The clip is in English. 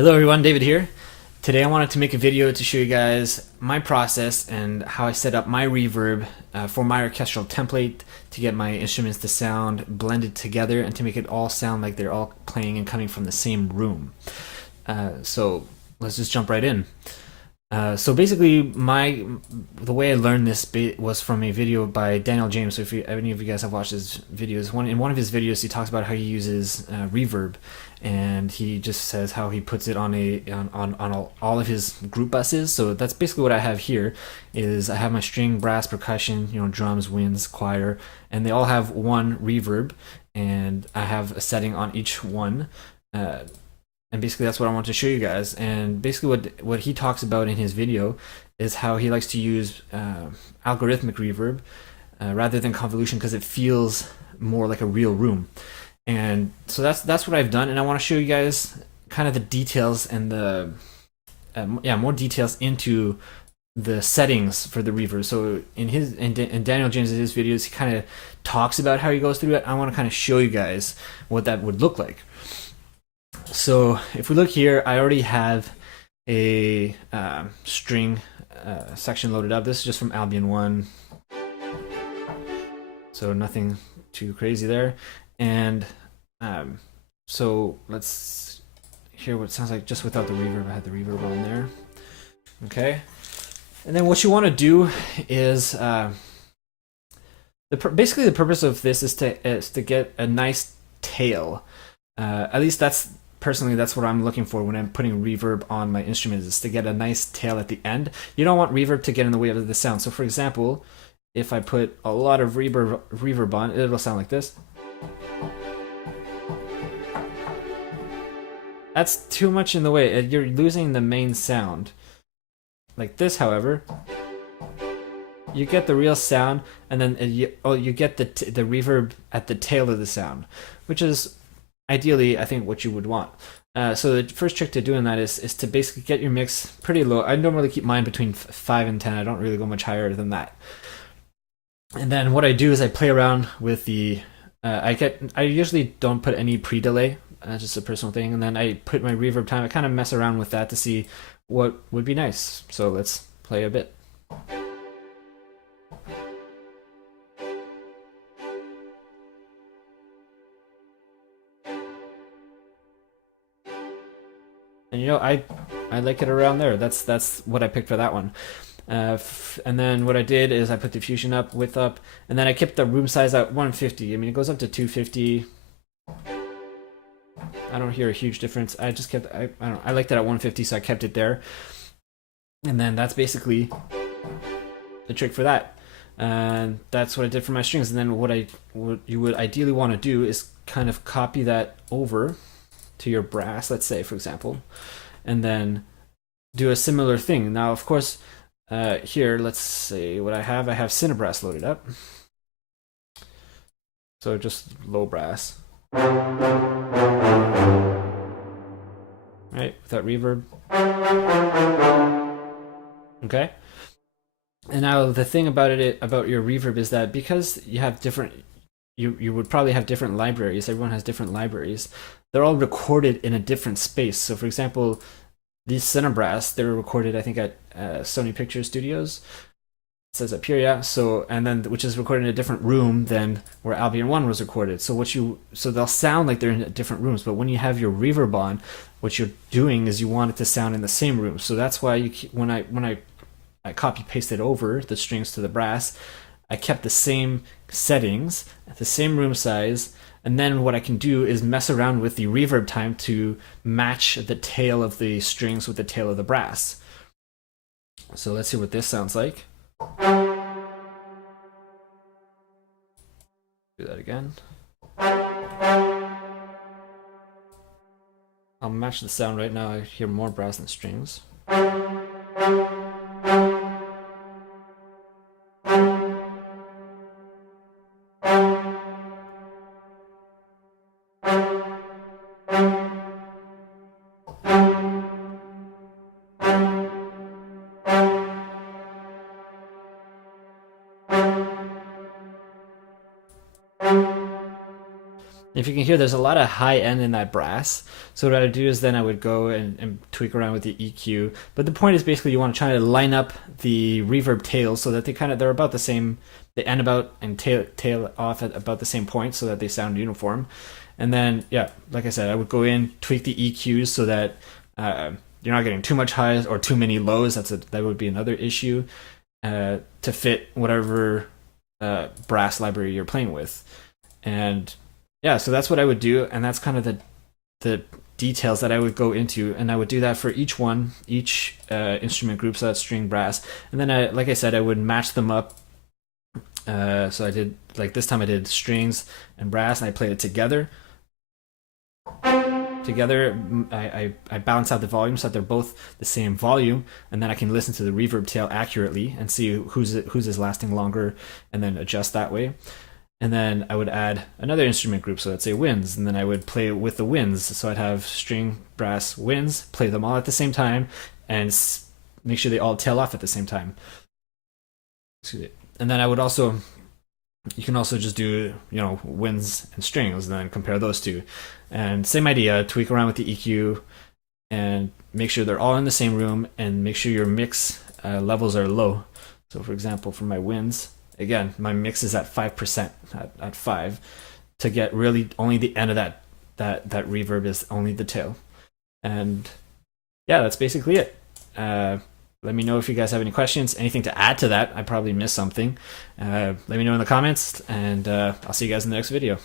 Hello everyone, David here. Today I wanted to make a video to show you guys my process and how I set up my reverb for my orchestral template to get my instruments to sound blended together and to make it all sound like they're all playing and coming from the same room. So let's just jump right in. So basically, the way I learned this was from a video by Daniel James. So if any of you guys have watched his videos, in one of his videos, he talks about how he uses reverb, and he just says how he puts it on all of his group buses. So that's basically what I have here. Is I have my string, brass, percussion, drums, winds, choir, and they all have one reverb, and I have a setting on each one. And basically that's what I want to show you guys. And basically what he talks about in his video is how he likes to use algorithmic reverb rather than convolution, because it feels more like a real room. And so that's what I've done, and I want to show you guys kind of the details and the more details into the settings for the reverb. So in Daniel James's videos, he kind of talks about how he goes through it. I want to kind of show you guys what that would look like. So if we look here, I already have a string section loaded up. This is just from Albion 1, so nothing too crazy there. And so let's hear what it sounds like just without the reverb. I had the reverb on there. Okay, and then what you want to do is basically the purpose of this is to get a nice tail. At least that's what I'm looking for when I'm putting reverb on my instruments, is to get a nice tail at the end. You don't want reverb to get in the way of the sound. So for example, if I put a lot of reverb on, it'll sound like this. That's too much in the way. You're losing the main sound. Like this, however, you get the real sound, and then you get the reverb at the tail of the sound, which is ideally, I think, what you would want. So the first trick to doing that is to basically get your mix pretty low. I normally keep mine between 5 and 10. I don't really go much higher than that. And then what I do is I play around with the. I usually don't put any pre-delay. Just a personal thing. And then I put my reverb time. I kind of mess around with that to see what would be nice. So let's play a bit. And I like it around there. That's what I picked for that one. And then what I did is I put the fusion width up, and then I kept the room size at 150. I mean, it goes up to 250. I don't hear a huge difference. I just kept I liked it at 150, so I kept it there. And then that's basically the trick for that. And that's what I did for my strings. And then what you would ideally want to do is kind of copy that over to your brass, let's say, for example, and then do a similar thing. Now, of course, here, let's say what I have Cinebrass loaded up. So just low brass. Right, without reverb. Okay. And now the thing about your reverb is that because you have different, you would probably have different libraries. Everyone has different libraries. They're all recorded in a different space. So for example, these Cinebrass, they were recorded, I think, at Sony Pictures Studios. It says up here, yeah. So, and then which is recorded in a different room than where Albion 1 was recorded. So so they'll sound like they're in different rooms, but when you have your reverb on, what you're doing is you want it to sound in the same room. So that's why when I copy pasted over the strings to the brass, I kept the same settings, the same room size, and then what I can do is mess around with the reverb time to match the tail of the strings with the tail of the brass. So let's see what this sounds like. Do that again. I'll match the sound right now. I hear more brass than strings. if you can hear, there's a lot of high end in that brass. So what I would do is then I would go and tweak around with the EQ. But the point is basically you want to try to line up the reverb tails so that they're about the same. They end about and tail off at about the same point so that they sound uniform. And then yeah, like I said, I would go in, tweak the EQs so that you're not getting too much highs or too many lows. That would be another issue to fit whatever brass library you're playing with. And yeah, so that's what I would do, and that's kind of the details that I would go into, and I would do that for each instrument group, so that's string, brass, and then like I said, I would match them up. So I did, like this time I did strings and brass, and I played it together. I balance out the volume so that they're both the same volume, and then I can listen to the reverb tail accurately and see whose is lasting longer, and then adjust that way. And then I would add another instrument group, so let's say winds, and then I would play with the winds. So I'd have string, brass, winds, play them all at the same time, and make sure they all tail off at the same time. And then you can also just do, winds and strings, and then compare those two. And same idea, tweak around with the EQ, and make sure they're all in the same room, and make sure your mix levels are low. So for example, for my winds, again, my mix is at 5%, at 5, to get really only the end of that reverb is only the tail. And yeah, that's basically it. Let me know if you guys have any questions, anything to add to that. I probably missed something. Let me know in the comments, and I'll see you guys in the next video.